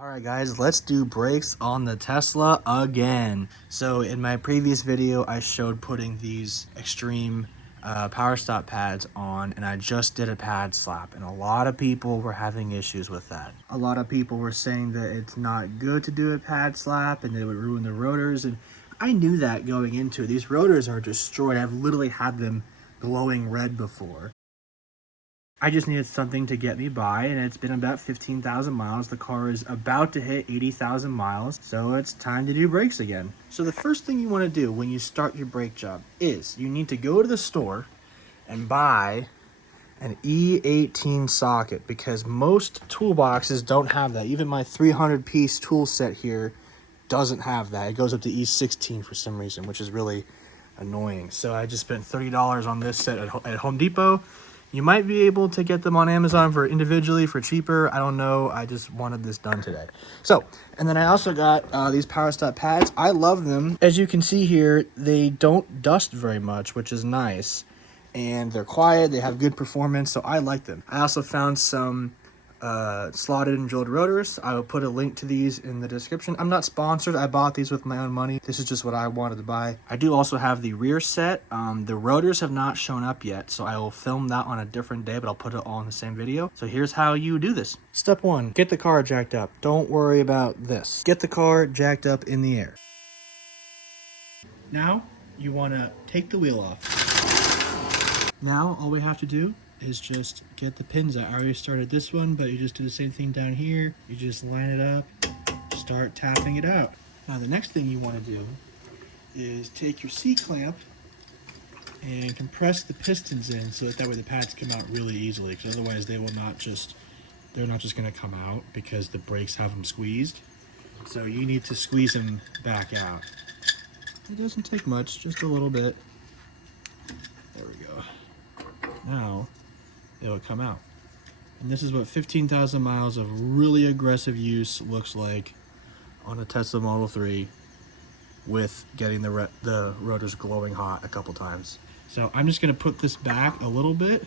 Alright guys, let's do brakes on the Tesla again. So in my previous video, I showed putting these extreme power stop pads on, and I just did a pad slap, and a lot of people were having issues with that. A lot of people were saying that it's not good to do a pad slap and it would ruin the rotors, and I knew that going into it. These rotors are destroyed. I've literally had them glowing red before. I just needed something to get me by, and it's been about 15,000 miles. The car is about to hit 80,000 miles, so it's time to do brakes again. So the first thing you want to do when you start your brake job is you need to go to the store and buy an E18 socket, because most toolboxes don't have that. Even my 300-piece tool set here doesn't have that. It goes up to E16 for some reason, which is really annoying. So I just spent $30 on this set at Home Depot. You might be able to get them on Amazon for individually for cheaper. I don't know. I just wanted this done today. So, and then I also got these power stop pads. I love them. As you can see here, they don't dust very much, which is nice. And they're quiet. They have good performance, so I like them. I also found some slotted and drilled rotors. I will put a link to these in the description. I'm not sponsored. I bought these with my own money. This is just what I wanted to buy. I do also have the rear set. The rotors have not shown up yet, so I will film that on a different day, but I'll put it all in the same video. So here's how you do this. Step 1, get the car jacked up. Don't worry about this. Get the car jacked up in the air. Now you want to take the wheel off. Now all we have to do is just get the pins out. I already started this one, but you just do the same thing down here. You just line it up, start tapping it out. Now the next thing you want to do is take your C-clamp and compress the pistons in so that way the pads come out really easily, because otherwise they're not just going to come out because the brakes have them squeezed. So you need to squeeze them back out. It doesn't take much, just a little bit. There we go. Now it'll come out. And this is what 15,000 miles of really aggressive use looks like on a Tesla Model 3 with getting the rotors glowing hot a couple times. So I'm just going to put this back a little bit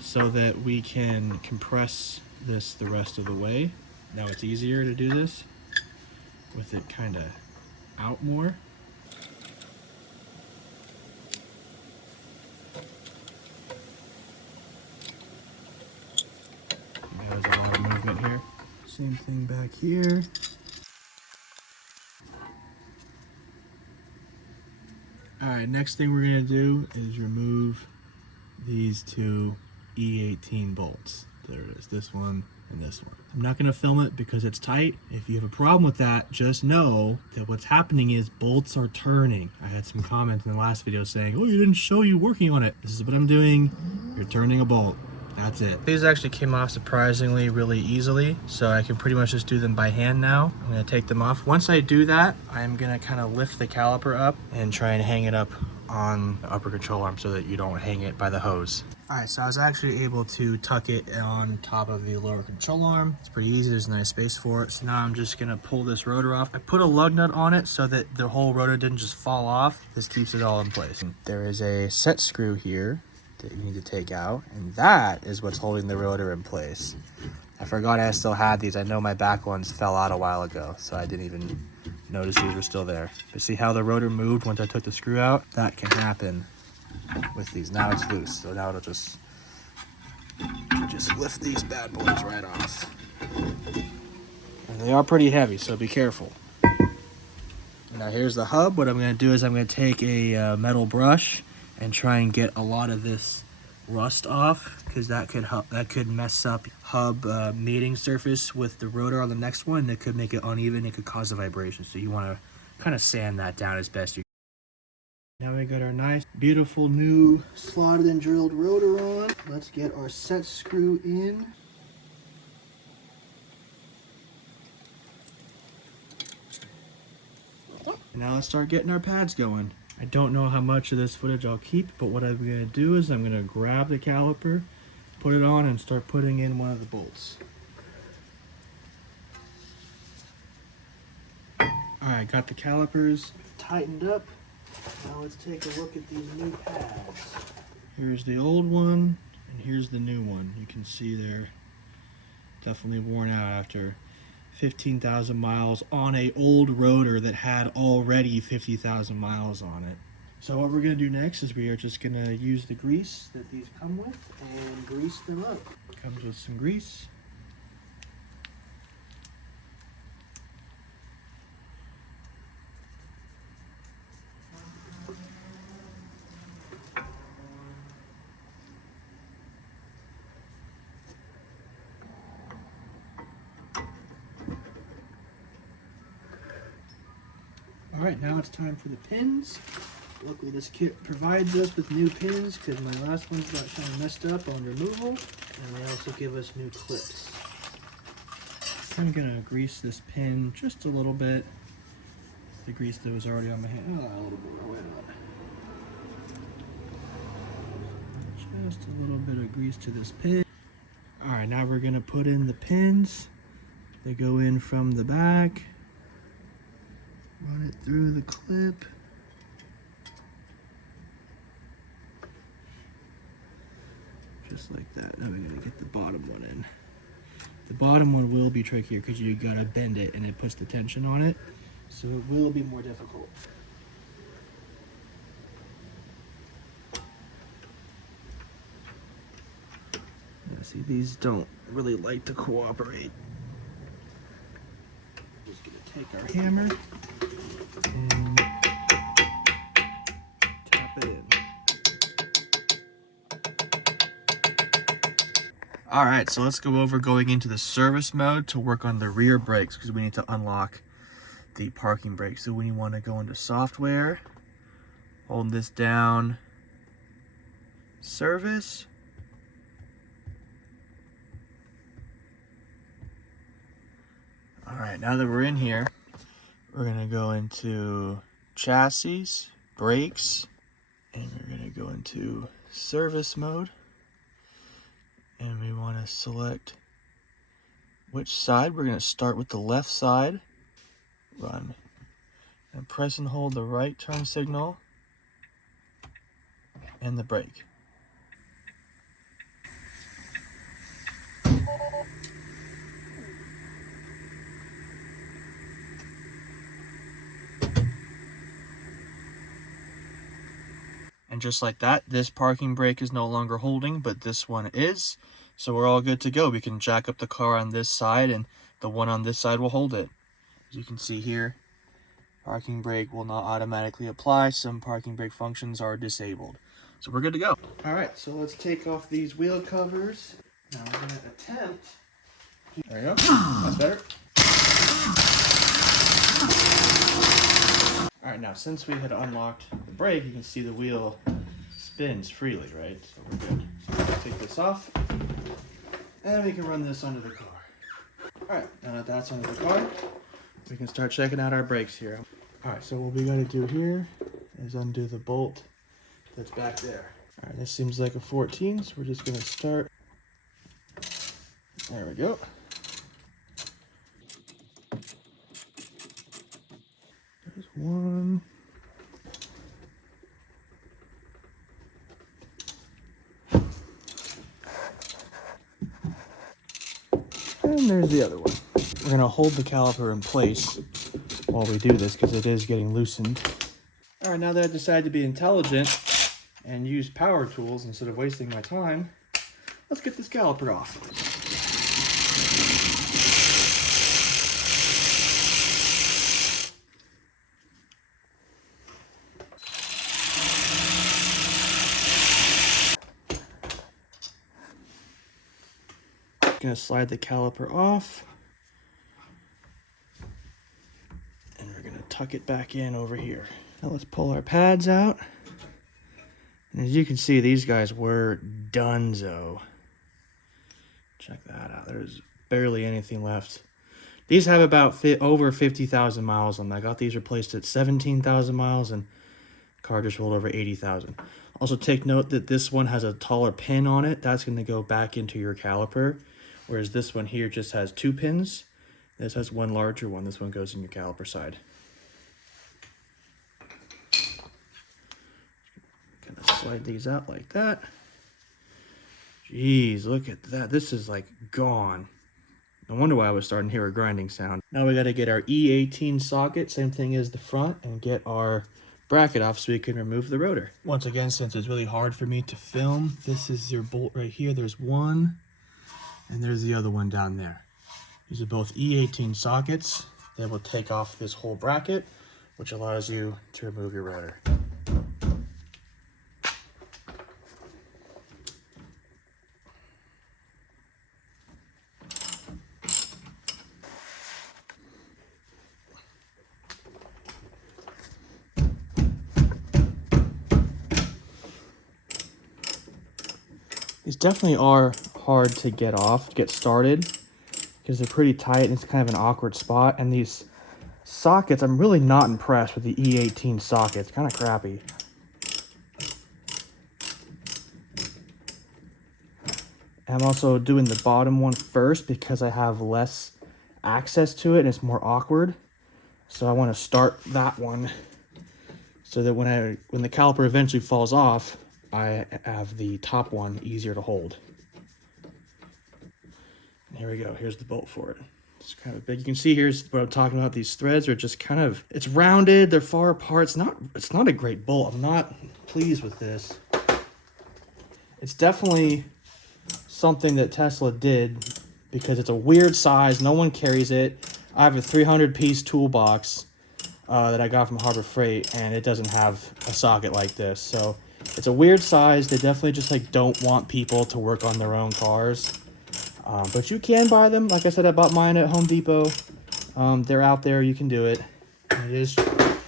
so that we can compress this the rest of the way. Now it's easier to do this with it kind of out more. There's a lot of movement here. Same thing back here. Alright, next thing we're going to do is remove these two E18 bolts. There it is, this one and this one. I'm not going to film it because it's tight. If you have a problem with that, just know that what's happening is bolts are turning. I had some comments in the last video saying, oh, you didn't show you working on it. This is what I'm doing. You're turning a bolt. That's it. These actually came off surprisingly really easily, so I can pretty much just do them by hand now. I'm gonna take them off. Once I do that, I'm gonna kind of lift the caliper up and try and hang it up on the upper control arm so that you don't hang it by the hose. All right, so I was actually able to tuck it on top of the lower control arm. It's pretty easy, there's a nice space for it. So now I'm just gonna pull this rotor off. I put a lug nut on it so that the whole rotor didn't just fall off. This keeps it all in place. There is a set screw here that you need to take out, and that is what's holding the rotor in place. I forgot I still had these. I know my back ones fell out a while ago, so I didn't even notice these were still there. But see how the rotor moved once I took the screw out? That can happen with these. Now it's loose, so now it'll just lift these bad boys right off. And they are pretty heavy, so be careful. Now here's the hub. What I'm going to do is I'm going to take a metal brush and try and get a lot of this rust off, because that could mess up hub mating surface with the rotor on the next one, and it could make it uneven. It could cause a vibration, so you want to kind of sand that down as best you can. Now we got our nice beautiful new slotted and drilled rotor on. Let's get our set screw in. And now let's start getting our pads going. I don't know how much of this footage I'll keep, but what I'm going to do is I'm going to grab the caliper, put it on, and start putting in one of the bolts. Alright, got the calipers tightened up. Now let's take a look at these new pads. Here's the old one, and here's the new one. You can see they're definitely worn out after 15,000 miles on a old rotor that had already 50,000 miles on it. So what we're going to do next is we are just going to use the grease that these come with and grease them up. Comes with some grease. All right, now it's time for the pins. Luckily this kit provides us with new pins because my last ones got kind of messed up on removal, and they also give us new clips. I'm gonna grease this pin just a little bit. The grease that was already on my hand. Oh, a little bit more. Why not? Just a little bit of grease to this pin. All right, now we're gonna put in the pins. They go in from the back. Run it through the clip. Just like that. Now we're gonna get the bottom one in. The bottom one will be trickier because you gotta bend it and it puts the tension on it. So it will be more difficult. Yeah, see, these don't really like to cooperate. Just gonna take our hammer and tap it in. All right, so let's go over going into the service mode to work on the rear brakes because we need to unlock the parking brake. So we want to go into software, hold this down, service. All right, now that we're in here, we're gonna go into chassis, brakes, and we're gonna go into service mode. And we want to select which side. We're going to start with the left side. Run. And press and hold the right turn signal and the brake. And just like that, this parking brake is no longer holding, but this one is. So we're all good to go. We can jack up the car on this side and the one on this side will hold it. As you can see here, parking brake will not automatically apply. Some parking brake functions are disabled. So we're good to go. All right, so let's take off these wheel covers. Now we're gonna attempt. There you go, that's better. All right, now since we had unlocked the brake, you can see the wheel spins freely, right? So we're good. So let's take this off, and we can run this under the car. All right, now that that's under the car, we can start checking out our brakes here. All right, so what we gotta do here is undo the bolt that's back there. All right, this seems like a 14, so we're just gonna start. There we go. There's one. And there's the other one. We're gonna hold the caliper in place while we do this because it is getting loosened. All right, now that I've decided to be intelligent and use power tools instead of wasting my time, let's get this caliper off. Gonna slide the caliper off, and we're gonna tuck it back in over here. Now let's pull our pads out. And as you can see, these guys were donezo. Check that out. There's barely anything left. These have about over 50,000 miles on them. I got these replaced at 17,000 miles, and the car just rolled over 80,000. Also take note that this one has a taller pin on it. That's going to go back into your caliper, whereas this one here just has 2 pins. This has one larger one. This one goes in your caliper side. Gonna slide these out like that. Jeez, look at that. This is like gone. No wonder why I was starting to hear a grinding sound. Now we got to get our E18 socket, same thing as the front, and get our bracket off so we can remove the rotor. Once again, since it's really hard for me to film, this is your bolt right here. There's one, and there's the other one down there. These are both E18 sockets. They will take off this whole bracket, which allows you to remove your rotor. These definitely are hard to get off, get started, because they're pretty tight and it's kind of an awkward spot. And these sockets, I'm really not impressed with the E18 socket. It's kind of crappy. I'm also doing the bottom one first because I have less access to it and it's more awkward. So I want to start that one so that when the caliper eventually falls off, I have the top one easier to hold. And here we go. Here's the bolt for it. It's kind of big. You can see here's what I'm talking about. These threads are just kind of, it's rounded. They're far apart. It's not a great bolt. I'm not pleased with this. It's definitely something that Tesla did because it's a weird size. No one carries it. I have a 300-piece toolbox that I got from Harbor Freight, and it doesn't have a socket like this. So it's a weird size. They definitely just like don't want people to work on their own cars. But you can buy them. Like I said, I bought mine at Home Depot. They're out there. You can do it. It is,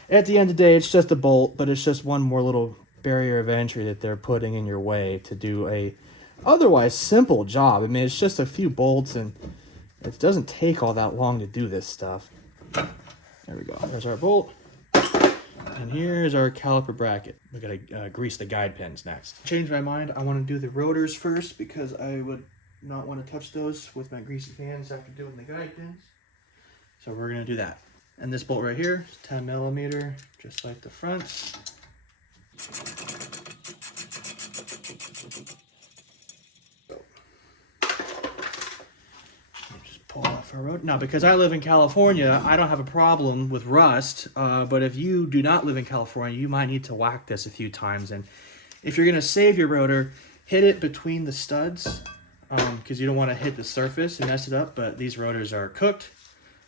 at the end of the day, it's just a bolt, but it's just one more little barrier of entry that they're putting in your way to do a otherwise simple job. I mean, it's just a few bolts, and it doesn't take all that long to do this stuff. There we go. There's our bolt. And here's our caliper bracket. We gotta grease the guide pins next. Changed my mind. I want to do the rotors first because I would not want to touch those with my greasy hands after doing the guide pins. So we're gonna do that. And this bolt right here is 10 millimeter, just like the front. Pull off our rotor. Now, because I live in California, I don't have a problem with rust, but if you do not live in California, you might need to whack this a few times. And if you're gonna save your rotor, hit it between the studs, because you don't want to hit the surface and mess it up. But these rotors are cooked.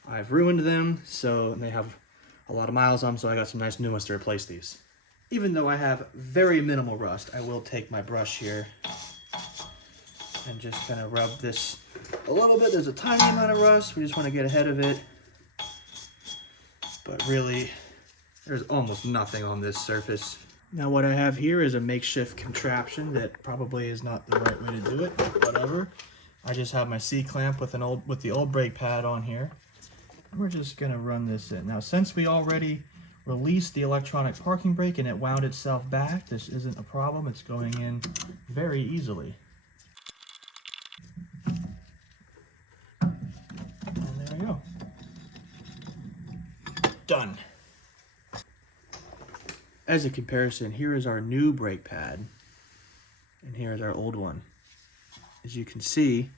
I've ruined them, so they have a lot of miles on them, so I got some nice new ones to replace these. Even though I have very minimal rust, I will take my brush here and just kind of rub this a little bit. There's a tiny amount of rust. We just want to get ahead of it. But really, there's almost nothing on this surface. Now what I have here is a makeshift contraption that probably is not the right way to do it, but whatever. I just have my C-clamp with the old brake pad on here. And we're just gonna run this in. Now, since we already released the electronic parking brake and it wound itself back, this isn't a problem. It's going in very easily. And there we go. Done. As a comparison, here is our new brake pad, and here is our old one. As you can see,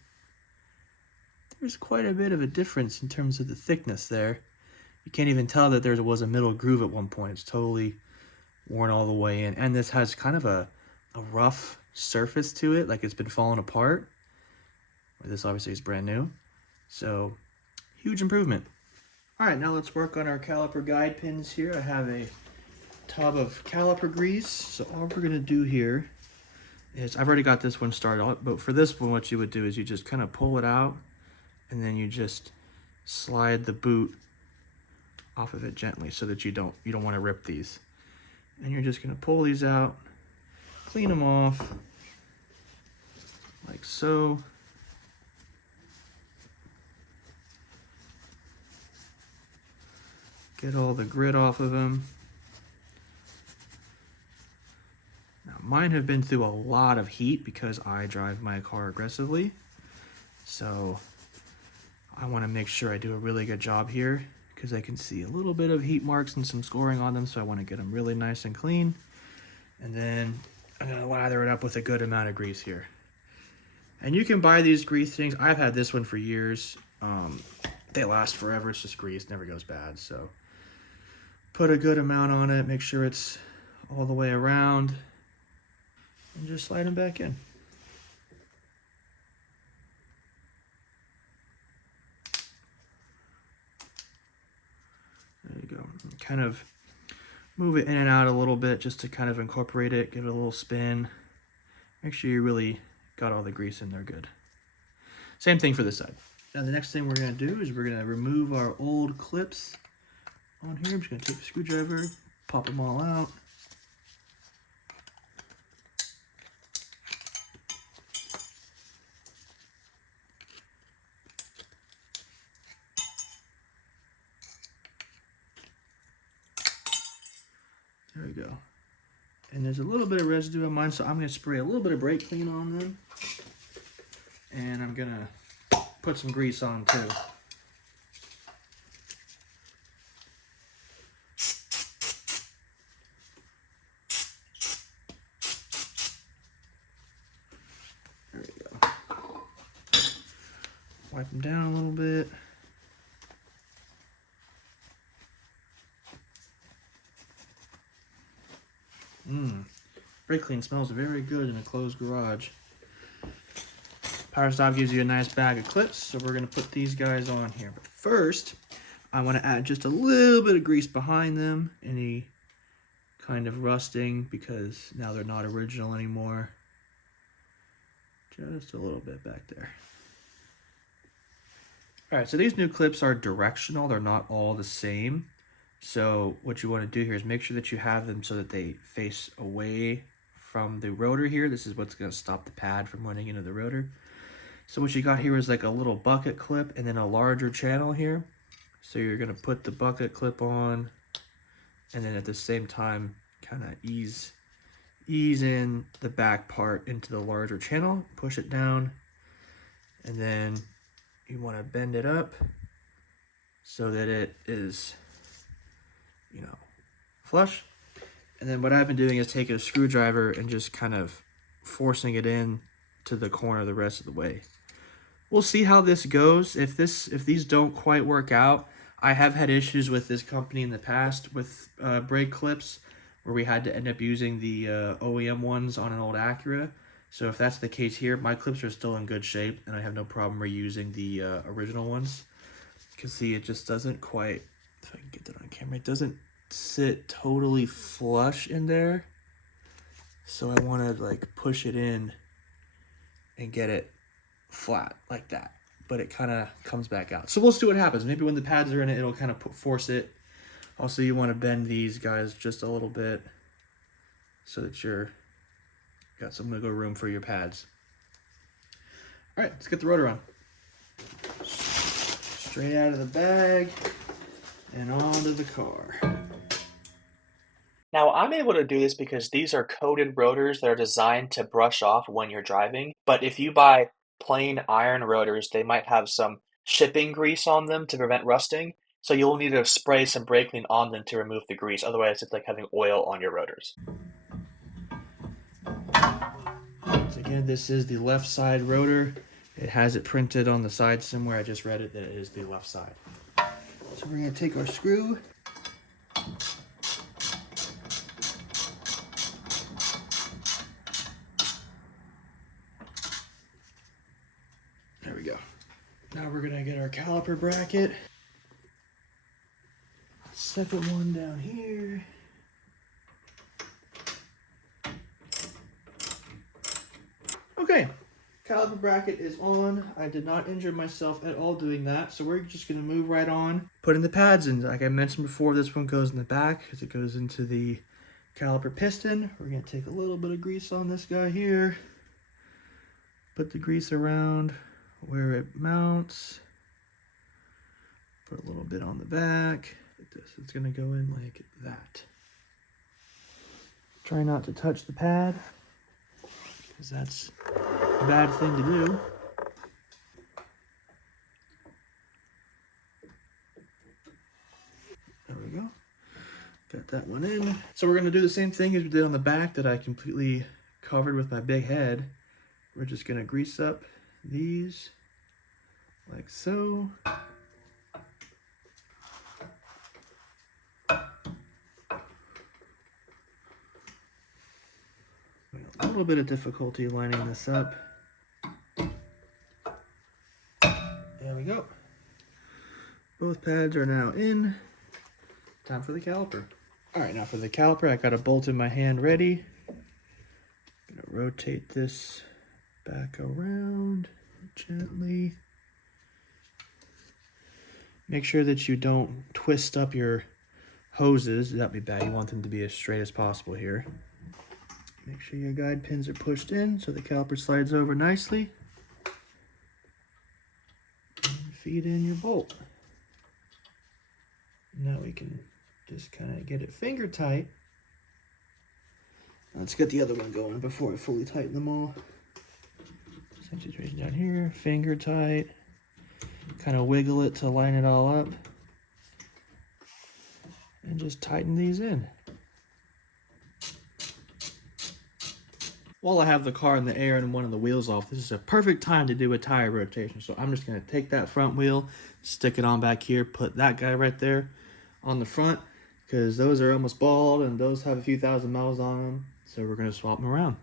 there's quite a bit of a difference in terms of the thickness there. You can't even tell that there was a middle groove at one point. It's totally worn all the way in. And this has kind of a rough surface to it, like it's been falling apart. This obviously is brand new. So, huge improvement. All right, now let's work on our caliper guide pins here. I have a tub of caliper grease. So all we're gonna do here is, I've already got this one started, but for this one, what you would do is you just kind of pull it out, and then you just slide the boot off of it gently so that you don't want to rip these. And you're just gonna pull these out, clean them off, like so. Get all the grit off of them. Now, mine have been through a lot of heat because I drive my car aggressively. So I want to make sure I do a really good job here because I can see a little bit of heat marks and some scoring on them. So I want to get them really nice and clean. And then I'm going to lather it up with a good amount of grease here. And you can buy these grease things. I've had this one for years. They last forever. It's just grease, never goes bad. So put a good amount on it, make sure it's all the way around, and just slide them back in. There you go. Kind of move it in and out a little bit just to kind of incorporate it, give it a little spin. Make sure you really got all the grease in there good. Same thing for this side. Now the next thing we're gonna do is we're gonna remove our old clips on here. I'm just gonna take a screwdriver, pop them all out. There we go. And there's a little bit of residue on mine, so I'm gonna spray a little bit of brake clean on them. And I'm gonna put some grease on too. There we go. Wipe them down a little bit. Brake clean smells very good in a closed garage. Power Stop gives you a nice bag of clips, so we're going to put these guys on here. But first, I want to add just a little bit of grease behind them, any kind of rusting, because now they're not original anymore. Just a little bit back there. All right, so these new clips are directional. They're not all the same. So what you want to do here is make sure that you have them so that they face away from the rotor here. This is what's going to stop the pad from running into the rotor. So what you got here is like a little bucket clip and then a larger channel here. So you're going to put the bucket clip on and then at the same time kind of ease in the back part into the larger channel, push it down, and then you want to bend it up so that it is, you know, flush. And then what I've been doing is taking a screwdriver and just kind of forcing it in to the corner the rest of the way. We'll see how this goes. If these don't quite work out, I have had issues with this company in the past with brake clips where we had to end up using the OEM ones on an old Acura. So if that's the case here, my clips are still in good shape and I have no problem reusing the original ones. You can see it just doesn't quite, if I can get that on camera, it doesn't sit totally flush in there. So I want to like push it in and get it flat like that, but it kind of comes back out. So we'll see what happens. Maybe when the pads are in it, it'll kind of force it. Also, you want to bend these guys just a little bit so that you're got some wiggle room for your pads. All right, let's get the rotor on. Straight out of the bag and onto the car. Now, I'm able to do this because these are coated rotors that are designed to brush off when you're driving. But if you buy plain iron rotors, they might have some shipping grease on them to prevent rusting. So you'll need to spray some brake clean on them to remove the grease. Otherwise, it's like having oil on your rotors. So again, this is the left side rotor. It has it printed on the side somewhere. I just read it that it is the left side. So we're going to take our screw. There we go. Now we're going to get our caliper bracket. Second one down here. Okay, caliper bracket is on. I did not injure myself at all doing that, so we're just going to move right on. Putting the pads in. Like I mentioned before, this one goes in the back because it goes into the caliper piston. We're going to take a little bit of grease on this guy here. Put the grease around where it mounts. Put a little bit on the back. It's going to go in like that. Try not to touch the pad, because that's a bad thing to do. There we go. Got that one in. So we're going to do the same thing as we did on the back that I completely covered with my big head. We're just going to grease up these like so. A little bit of difficulty lining this up. There we go. Both pads are now in. Time for the caliper. All right, now for the caliper, I got a bolt in my hand ready. I'm gonna rotate this back around gently. Make sure that you don't twist up your hoses. That'd be bad. You want them to be as straight as possible here. Make sure your guide pins are pushed in so the caliper slides over nicely. And feed in your bolt. Now we can just kind of get it finger tight. Let's get the other one going before I fully tighten them all. Situation down here, finger tight. Kind of wiggle it to line it all up. And just tighten these in. While I have the car in the air and one of the wheels off, this is a perfect time to do a tire rotation. So I'm just going to take that front wheel, stick it on back here, put that guy right there on the front, because those are almost bald and those have a few thousand miles on them. So we're going to swap them around.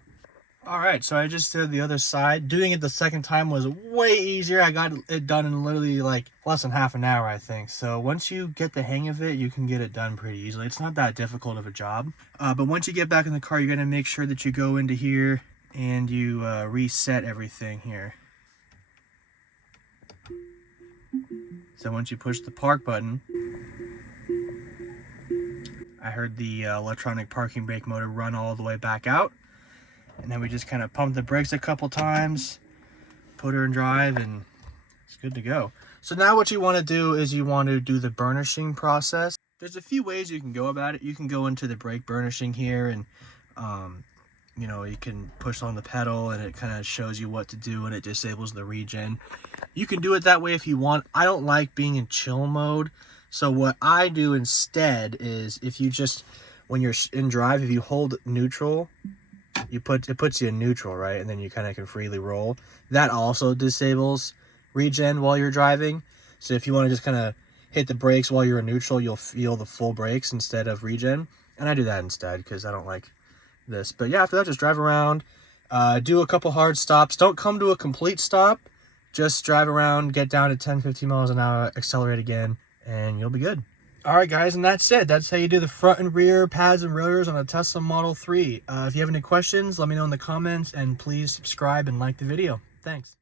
All right, so I just did the other side. Doing it the second time was way easier. I got it done in literally like less than half an hour, I think. So once you get the hang of it, you can get it done pretty easily. It's not that difficult of a job. But once you get back in the car, you're gonna make sure that you go into here and you reset everything here. So once you push the park button, I heard the electronic parking brake motor run all the way back out. And then we just kind of pump the brakes a couple times, put her in drive, and it's good to go. So now what you want to do is you want to do the burnishing process. There's a few ways you can go about it. You can go into the brake burnishing here and, you know, you can push on the pedal and it kind of shows you what to do and it disables the regen. You can do it that way if you want. I don't like being in chill mode. So what I do instead is if you just, when you're in drive, if you hold neutral, it puts you in neutral, right? And then you kind of can freely roll. That also disables regen while you're driving. So if you want to just kind of hit the brakes while you're in neutral, you'll feel the full brakes instead of regen. And I do that instead because I don't like this. But yeah, after that, just drive around, do a couple hard stops. Don't come to a complete stop. Just drive around, get down to 10-15 miles an hour, accelerate again, and you'll be good. All right, guys, and that's it. That's how you do the front and rear pads and rotors on a Tesla Model 3. If you have any questions, let me know in the comments, and please subscribe and like the video. Thanks.